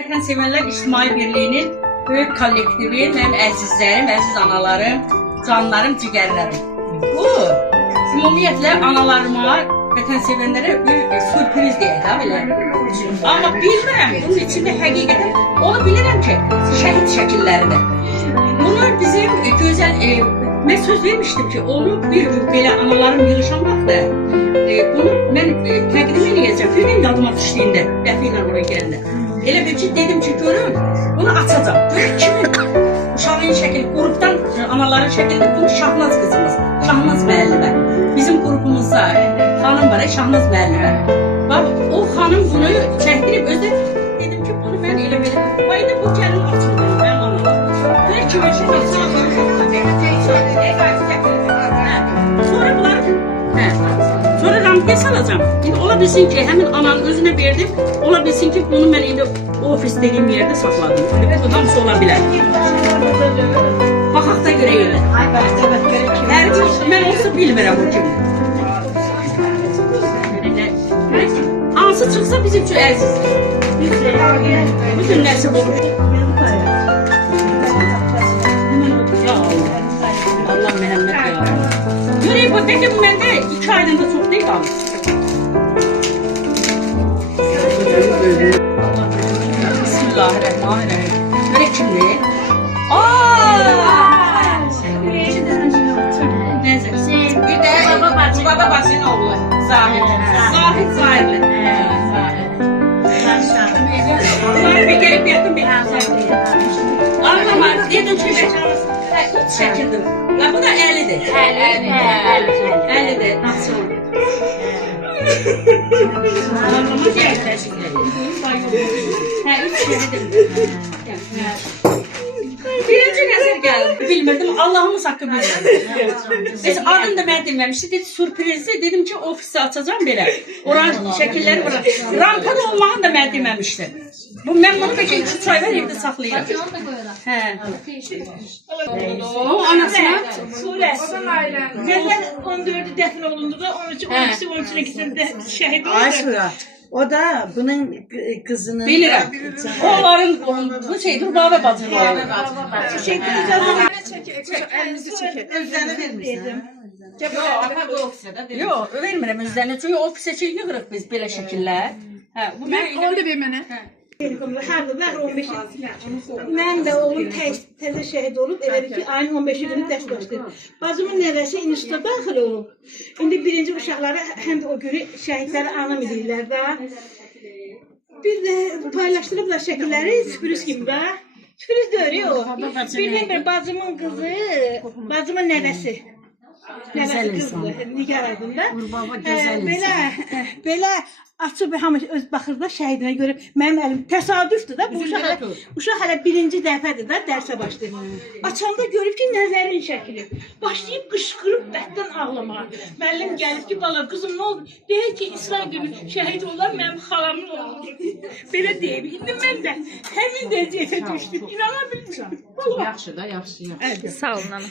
Vətən Sevənlər İctimai Birliyinin böyük kollektivi, mənim əzizlərim, əziz analarım, canlarım, cigərlərim. Bu, ümumiyyətlə analarıma, vətən sevənlərə bir sürpriz deyək də belə. Amma bilmirəm, bunun içində həqiqətən, onu bilirəm ki, şəhid şəkilləridir. Bunu bizim gözəl, mən söz vermişdim ki, onu bir gün belə analarım yığışan vaxtı, bunu mən təqdim edəcəm, bir gün yadıma düşdüyündə, dəfə ilə oraya gələndə. Elə bir ki, dedim ki, görüm, bunu açacağım. Görüm kimin uşağın şəkili, qrupdan anaların şəkildə bunu Şahnaz qızımız, Şahnaz müəllimə. Bizim qrupumuzda xanım var, Şahnaz müəllimə. Bax, o xanım bunu çəkdirib, özdə dedim ki, bunu mən elə belə, bayda bu gəlin açılır, mən analar. Böyle kimin şəkili, sonra bunlar, sonra rampaya salacağım. İndi ola bilsin ki, həmin ananın özünə verdim, ola bilsin ki, bunu mən indi ofis dediyim yerde sakladım. Bu hamısı ola bilər. Baxaq da görək elə. Hər mən olsa bilmirəm o kimi. Hansı çıxsa bizim üçün əzizdir. Bütün nəsib olur. Ya Allah. Allah Məhəmməd ya. Görək bu, peki bu məndə 2 aydan da çox deyil qalır. Bismillahirrahmanirrahim. Böyle kimdi? Bir de baba bacının oğlu Zahid. Zahid Zahid'li. Zahid bir gelip yattım bir. Anlama dedim ki hiç çekildim. Ya bu da 50'dir. 50'dir. Nasıl olur? Anlama gerçekten. Birinci nəzər gəldi. Bilmirdim, Allah'ımız haqqı bilmirdim. Neyse, adını da mən deməmişdi. Dedi, sürprizdi. Dedim ki, ofisi açacağım belə. Oranın şəkilləri var. Rampada olmağını da mən deməmişdim. Mən bunu peki 2 çay ver, evdə saxlayıram. O anasına Gözəl 14'ü dəfn olundu da, 13'ü 12'sinde şəhid oldu. Aysura. O da bunun kızının... bilirəm. Onların, bu şeydir, baba bacım. Teşekkür ederim. Elinizi çekin. Özlerine vermişsin. Yox, vermirəm özlərinə. Çünki ofisə şey yığırıq biz belə şəkillər. Bu mən Onu da bir mənə. Hər 15 mən də oğlum təzə şəhid olub, elə bir ki, ayın 15-i günü dərs başlayır. Bacımın nəvəsi instituta daxil olub. İndi birinci uşaqları həm də o günü şəhidləri anam edirlər də. Bir də paylaşdırıblar şəkilləri, sürpriz kimi də. Sürpriz deyil o. Bir bacımın qızı, bacımın nəvəsi. Nəvəsi qızdır, Nigar adında. Belə açıb hamı öz baxırda şəhidinə görə mənim əlim təsadüfdür da, bu uşaq hələ birinci dəfədir da dərsə başlayır. Açanda görüb ki, nəzərin şəkili. Başlayıb qışqırıb bətdən ağlamağa. Müəllim gəlib ki, bala qızım nə oldu? Deyir ki, İsrail günü şəhid olan mənim xalamın oğludur. Belə deyib. İndi mən də həmin vəziyyətə düşdüm. İnana bilmirəm. Yaxşı da, yaxşı. Sağ olun ana.